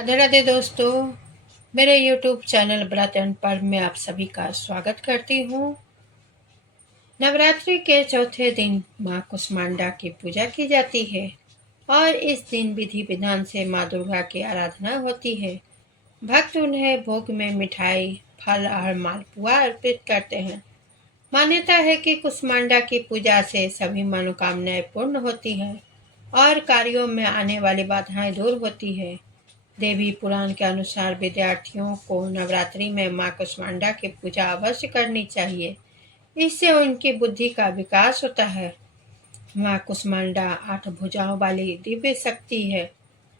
राधे राधे दोस्तों, मेरे YouTube channel व्रत एंड पर्व में आप सभी का स्वागत करती हूँ। नवरात्रि के चौथे दिन माँ कुष्मांडा की पूजा की जाती है और इस दिन विधि विधान से माँ दुर्गा की आराधना होती है। भक्त उन्हें भोग में मिठाई, फल और मालपुआ अर्पित करते हैं। मान्यता है कि कुष्मांडा की पूजा से सभी मनोकामनाएं पूर्ण होती हैं और कार्यों में आने वाली बाधाएं दूर होती है। देवी पुराण के अनुसार विद्यार्थियों को नवरात्रि में माँ कुष्मांडा की पूजा अवश्य करनी चाहिए। इससे उनकी बुद्धि का विकास होता है। माँ कुष्मांडा 8 भुजाओं वाली दिव्य शक्ति है।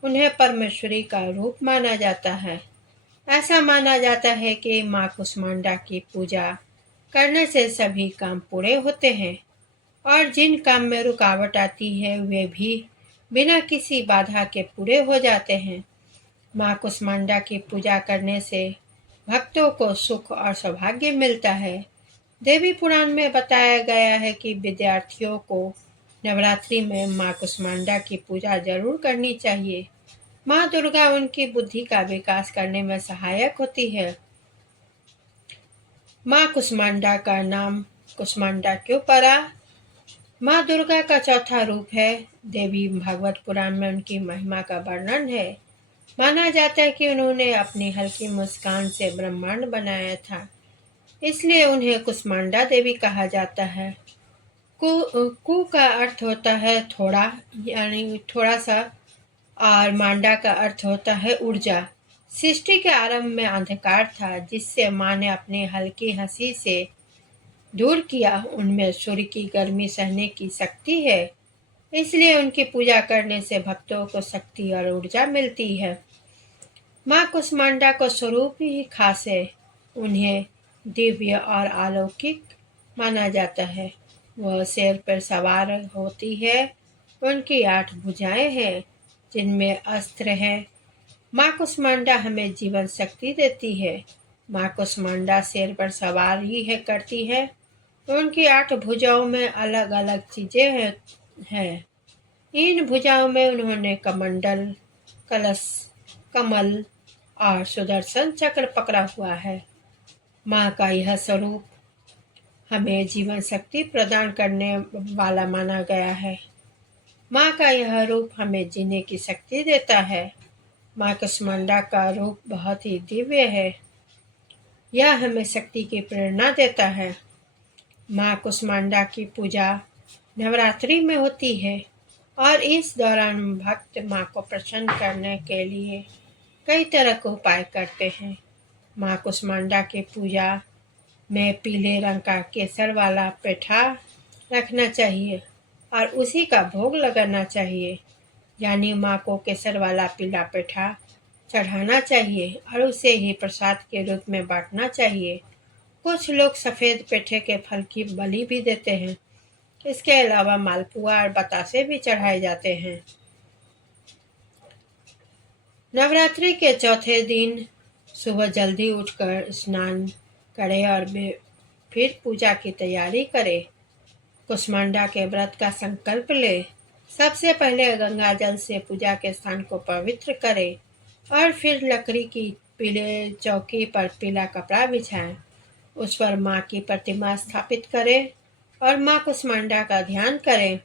उन्हें परमेश्वरी का रूप माना जाता है। ऐसा माना जाता है कि माँ कुष्मांडा की पूजा करने से सभी काम पूरे होते हैं और जिन काम में रुकावट आती है वे भी बिना किसी बाधा के पूरे हो जाते हैं। माँ कुष्मांडा की पूजा करने से भक्तों को सुख और सौभाग्य मिलता है। देवी पुराण में बताया गया है कि विद्यार्थियों को नवरात्रि में माँ कुष्मांडा की पूजा जरूर करनी चाहिए। माँ दुर्गा उनकी बुद्धि का विकास करने में सहायक होती है। माँ कुष्मांडा का नाम कुष्मांडा क्यों पड़ा? माँ दुर्गा का चौथा रूप है। देवी भागवत पुराण में उनकी महिमा का वर्णन है। माना जाता है कि उन्होंने अपनी हल्की मुस्कान से ब्रह्मांड बनाया था, इसलिए उन्हें कुष्मांडा देवी कहा जाता है। कु का अर्थ होता है थोड़ा, यानी थोड़ा सा, और मांडा का अर्थ होता है ऊर्जा। सृष्टि के आरंभ में अंधकार था, जिससे माँ ने अपनी हल्की हंसी से दूर किया। उनमें सूर्य की गर्मी सहने की शक्ति है, इसलिए उनकी पूजा करने से भक्तों को शक्ति और ऊर्जा मिलती है। माँ कुष्मांडा का स्वरूप ही खास है। उन्हें दिव्य और अलौकिक माना जाता है। वह शेर पर सवार होती है। उनकी 8 भुजाएं हैं, जिनमें अस्त्र है। माँ कुष्मांडा हमें जीवन शक्ति देती है। माँ कुष्मांडा शेर पर सवार ही करती है। उनकी 8 भुजाओं में अलग अलग चीजें हैं। इन भुजाओं में उन्होंने कमंडल, कलश, कमल और सुदर्शन चक्र पकड़ा हुआ है। माँ का यह स्वरूप हमें जीवन शक्ति प्रदान करने वाला माना गया है। माँ का यह रूप हमें जीने की शक्ति देता है। माँ कुष्मांडा का रूप बहुत ही दिव्य है। यह हमें शक्ति की प्रेरणा देता है। माँ कुष्मांडा की पूजा नवरात्रि में होती है और इस दौरान भक्त माँ को प्रसन्न करने के लिए कई तरह के उपाय करते हैं। माँ कुष्मांडा की पूजा में पीले रंग का केसर वाला पेठा रखना चाहिए और उसी का भोग लगाना चाहिए। यानी माँ को केसर वाला पीला पेठा चढ़ाना चाहिए और उसे ही प्रसाद के रूप में बांटना चाहिए। कुछ लोग सफ़ेद पेठे के फल की बलि भी देते हैं। इसके अलावा मालपुआ और बतासे भी चढ़ाए जाते हैं। नवरात्रि के चौथे दिन सुबह जल्दी उठकर स्नान करें और फिर पूजा की तैयारी करें। कुष्मांडा के व्रत का संकल्प ले। सबसे पहले गंगा जल से पूजा के स्थान को पवित्र करें और फिर लकड़ी की पीले चौकी पर पीला कपड़ा बिछाएं। उस पर माँ की प्रतिमा स्थापित करें और माँ कुष्मांडा का ध्यान करें।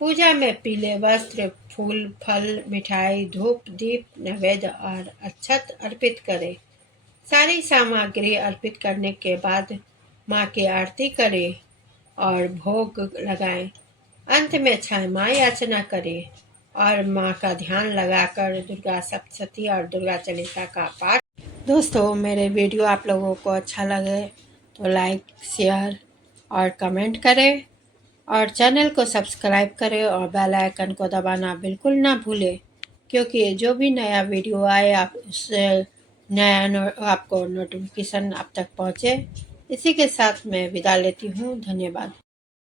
पूजा में पीले वस्त्र, फूल, फल, मिठाई, धूप, दीप, नैवेद्य और अक्षत अर्पित करें। सारी सामग्री अर्पित करने के बाद माँ की आरती करें और भोग लगाएं। अंत में क्षमा याचना करें और माँ का ध्यान लगाकर दुर्गा सप्तशती और दुर्गा चालीसा का पाठ। दोस्तों, मेरे वीडियो आप लोगों को अच्छा लगे तो लाइक, शेयर और कमेंट करें और चैनल को सब्सक्राइब करें और बेल आइकन को दबाना बिल्कुल ना भूलें, क्योंकि जो भी नया वीडियो आए आप उससे आपको नोटिफिकेशन आप तक पहुँचे। इसी के साथ मैं विदा लेती हूँ। धन्यवाद।